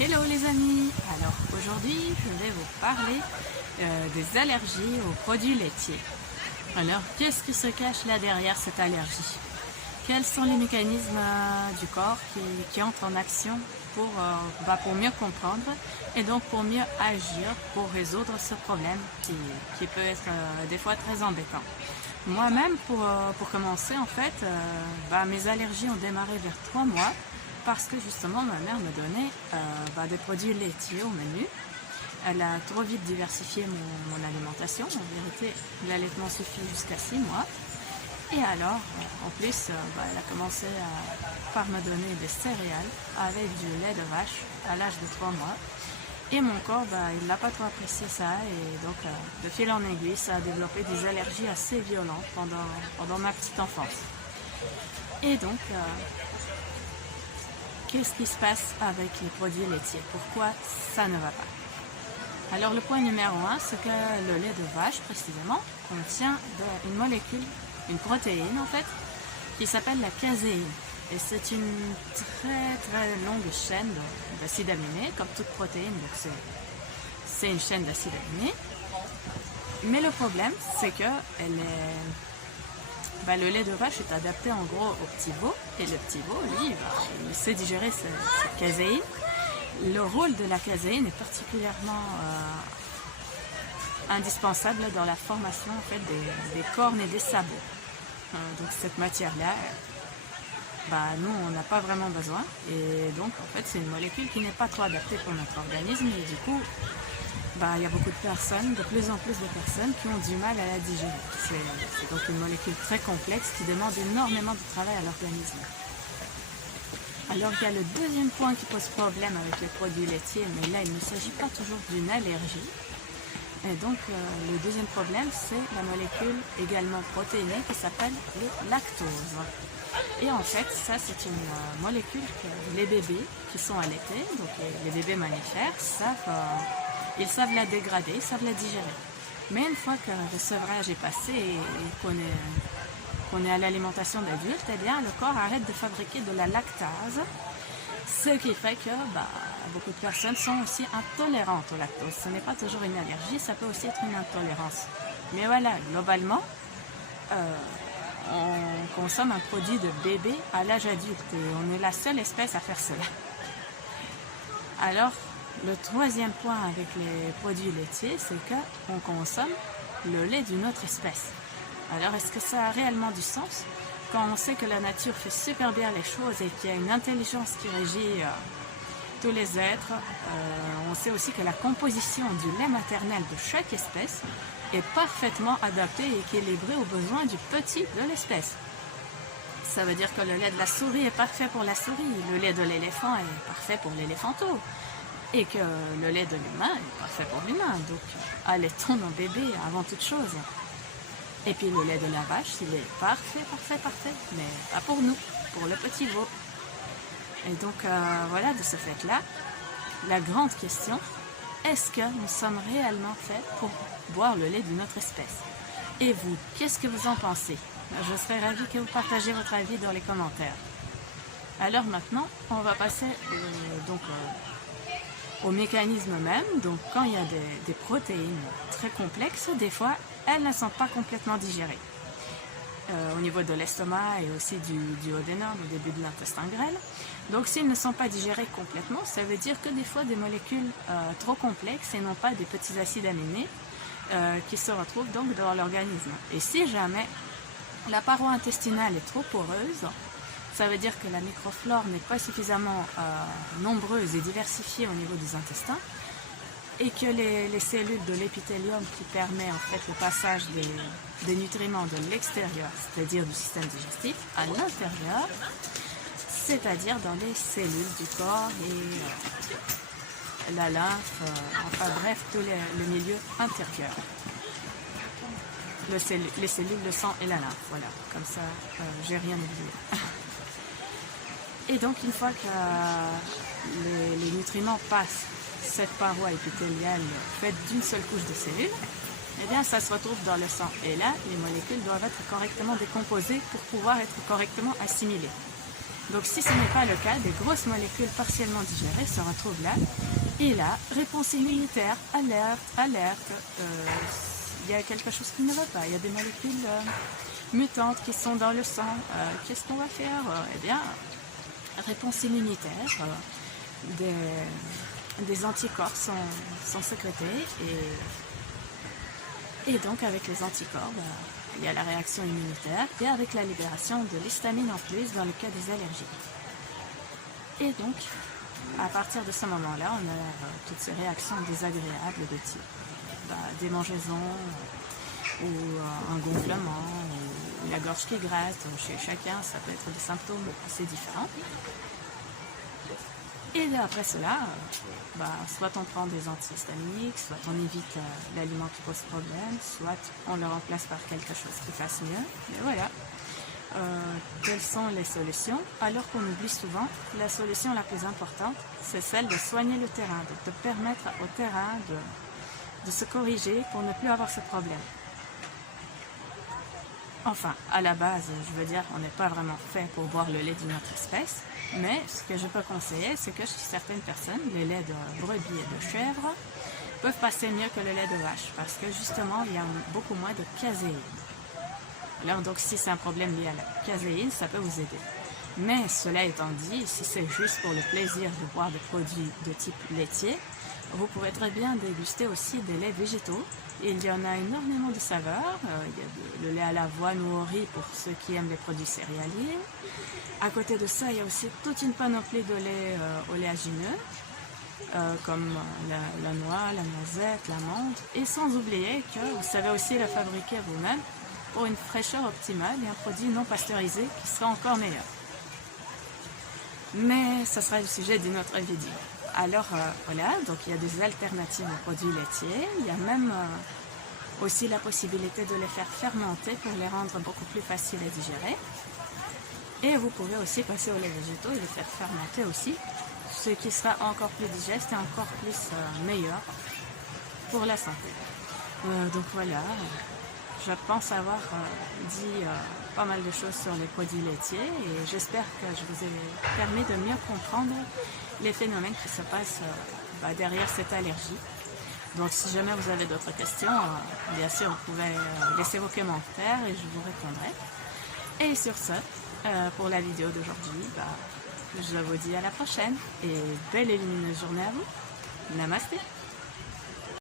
Hello les amis. Alors aujourd'hui je vais vous parler des allergies aux produits laitiers. Alors qu'est-ce qui se cache là derrière cette allergie? Quels sont les mécanismes du corps qui entrent en action pour mieux comprendre et donc pour mieux agir pour résoudre ce problème qui peut être des fois très embêtant. Moi-même pour commencer en fait, mes allergies ont démarré vers 3 mois. Parce que justement ma mère me donnait des produits laitiers au menu. Elle a trop vite diversifié mon alimentation. En vérité, l'allaitement suffit jusqu'à 6 mois. Et alors, en plus, elle a commencé par me donner des céréales avec du lait de vache à l'âge de 3 mois. Et mon corps, il n'a pas trop apprécié ça. Et donc, de fil en aiguille, ça a développé des allergies assez violentes pendant ma petite enfance. Et donc, qu'est-ce qui se passe avec les produits laitiers? Pourquoi ça ne va pas? Alors le point numéro 1, c'est que le lait de vache précisément contient une molécule, une protéine en fait, qui s'appelle la caséine. Et c'est une très longue chaîne d'acides aminés, comme toute protéine, donc c'est une chaîne d'acides aminés. Mais le problème, c'est que le lait de vache est adapté en gros au petit veau, et le petit veau, lui, il sait digérer cette caséine. Le rôle de la caséine est particulièrement indispensable dans la formation en fait, des cornes et des sabots. Donc cette matière-là, nous on n'a pas vraiment besoin, et donc en fait c'est une molécule qui n'est pas trop adaptée pour notre organisme, et du coup, il y a beaucoup de personnes, de plus en plus de personnes qui ont du mal à la digérer. C'est donc une molécule très complexe qui demande énormément de travail à l'organisme. Alors il y a le deuxième point qui pose problème avec les produits laitiers, mais là il ne s'agit pas toujours d'une allergie. Et donc le deuxième problème, c'est la molécule également protéinée qui s'appelle le lactose. Et en fait, ça c'est une molécule que les bébés qui sont allaités, donc les bébés mammifères, ils savent la dégrader, ils savent la digérer. Mais une fois que le sevrage est passé et qu'on est à l'alimentation d'adulte, eh bien le corps arrête de fabriquer de la lactase, ce qui fait que beaucoup de personnes sont aussi intolérantes au lactose. Ce n'est pas toujours une allergie, ça peut aussi être une intolérance. Mais voilà, globalement, on consomme un produit de bébé à l'âge adulte et on est la seule espèce à faire cela. Alors, le troisième point avec les produits laitiers, c'est qu'on consomme le lait d'une autre espèce. Alors, est-ce que ça a réellement du sens? Quand on sait que la nature fait super bien les choses et qu'il y a une intelligence qui régit tous les êtres, on sait aussi que la composition du lait maternel de chaque espèce est parfaitement adaptée et équilibrée aux besoins du petit de l'espèce. Ça veut dire que le lait de la souris est parfait pour la souris, le lait de l'éléphant est parfait pour l'éléphanteau, et que le lait de l'humain est parfait pour l'humain. Donc, allaitons nos bébés avant toute chose. Et puis le lait de la vache, il est parfait, mais pas pour nous, pour le petit veau. Et donc, voilà, de ce fait-là, la grande question, est-ce que nous sommes réellement faits pour boire le lait d'une autre espèce? Et vous, qu'est-ce que vous en pensez? Je serais ravie que vous partagiez votre avis dans les commentaires. Alors maintenant, on va passer au mécanisme même. Donc quand il y a des protéines très complexes, des fois, elles ne sont pas complètement digérées. Au niveau de l'estomac et aussi du duodénum, au début de l'intestin grêle. Donc s'ils ne sont pas digérés complètement, ça veut dire que des fois des molécules trop complexes et non pas des petits acides aminés qui se retrouvent donc dans l'organisme. Et si jamais la paroi intestinale est trop poreuse, ça veut dire que la microflore n'est pas suffisamment nombreuse et diversifiée au niveau des intestins, et que les cellules de l'épithélium qui permet en fait le passage des nutriments de l'extérieur, c'est-à-dire du système digestif, à l'intérieur, c'est-à-dire dans les cellules du corps et la lymphe, bref, tout le milieu intérieur. Les cellules, le sang et la lymphe, voilà, comme ça, j'ai rien oublié. Et donc, une fois que les nutriments passent cette paroi épithéliale faite d'une seule couche de cellules, eh bien, ça se retrouve dans le sang. Et là, les molécules doivent être correctement décomposées pour pouvoir être correctement assimilées. Donc si ce n'est pas le cas, des grosses molécules partiellement digérées se retrouvent là. Et là, réponse immunitaire, alerte, alerte, il y a quelque chose qui ne va pas, il y a des molécules mutantes qui sont dans le sang. Qu'est-ce qu'on va faire? Eh bien, réponse immunitaire, des anticorps sont sécrétés et donc avec les anticorps, il y a la réaction immunitaire et avec la libération de l'histamine en plus dans le cas des allergies. Et donc, à partir de ce moment-là, on a toutes ces réactions désagréables de type démangeaisons ou un gonflement ou la gorge qui gratte. Chez chacun, ça peut être des symptômes assez différents. Et après cela, soit on prend des antihistaminiques, soit on évite l'aliment qui pose problème, soit on le remplace par quelque chose qui fasse mieux. Mais voilà. Quelles sont les solutions? Alors qu'on oublie souvent, la solution la plus importante, c'est celle de soigner le terrain, de permettre au terrain de se corriger pour ne plus avoir ce problème. Enfin, à la base, je veux dire, on n'est pas vraiment fait pour boire le lait d'une autre espèce, mais ce que je peux conseiller, c'est que chez certaines personnes, les laits de brebis et de chèvre peuvent passer mieux que le lait de vache, parce que justement, il y a beaucoup moins de caséine. Alors, donc, si c'est un problème lié à la caséine, ça peut vous aider. Mais cela étant dit, si c'est juste pour le plaisir de boire des produits de type laitier, vous pourrez très bien déguster aussi des laits végétaux. Il y en a énormément de saveurs. Il y a le lait à l'avoine ou au riz pour ceux qui aiment les produits céréaliers. À côté de ça, il y a aussi toute une panoplie de laits oléagineux, comme la noix, la noisette, l'amande. Et sans oublier que vous savez aussi la fabriquer vous-même pour une fraîcheur optimale et un produit non pasteurisé qui sera encore meilleur. Mais ça sera le sujet d'une autre vidéo. Alors voilà, donc il y a des alternatives aux produits laitiers. Il y a même aussi la possibilité de les faire fermenter pour les rendre beaucoup plus faciles à digérer. Et vous pouvez aussi passer aux laits végétaux et les faire fermenter aussi, ce qui sera encore plus digeste et encore plus meilleur pour la santé. Donc voilà, je pense avoir dit pas mal de choses sur les produits laitiers et j'espère que je vous ai permis de mieux comprendre les phénomènes qui se passent derrière cette allergie. Donc si jamais vous avez d'autres questions, bien sûr vous pouvez laisser vos commentaires et je vous répondrai. Et sur ce, pour la vidéo d'aujourd'hui, je vous dis à la prochaine et belle et lumineuse journée à vous. Namasté.